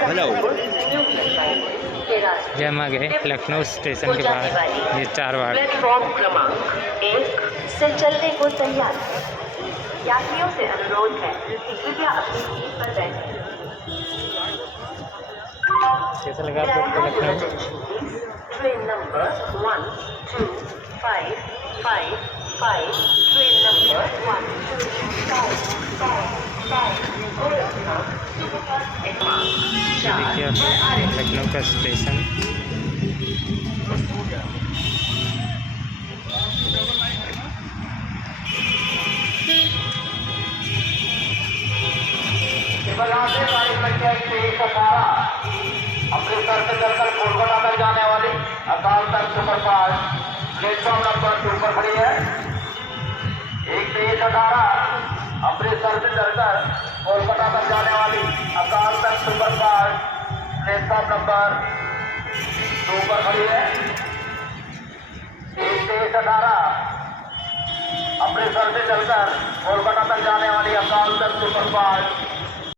Hello जम आ गए Lucknow station के बाहर। ये 4 वार्ड प्लेटफॉर्म क्रमांक 1 से चलने को तैयार है। यात्रियों से अनुरोध है कि कृपया अपनी सीट पर बैठें। कैसा लगा आपको Lucknow? Train number 1255 train number 1255 देखिए आप लखनऊ का स्टेशन। अमृतसर से चलकर कोलकाता तक जाने वाली Akal Takht superfast platform number 2 पर खड़ी है। 1-18 अमृतसर से चलकर कोलकाता तक जाने वाली Akal Takht superfast platform number 2 पर खड़ी है। 1-18 अमृतसर से चलकर कोलकाता तक जाने वाली अकाल तख्त सुपरफास्ट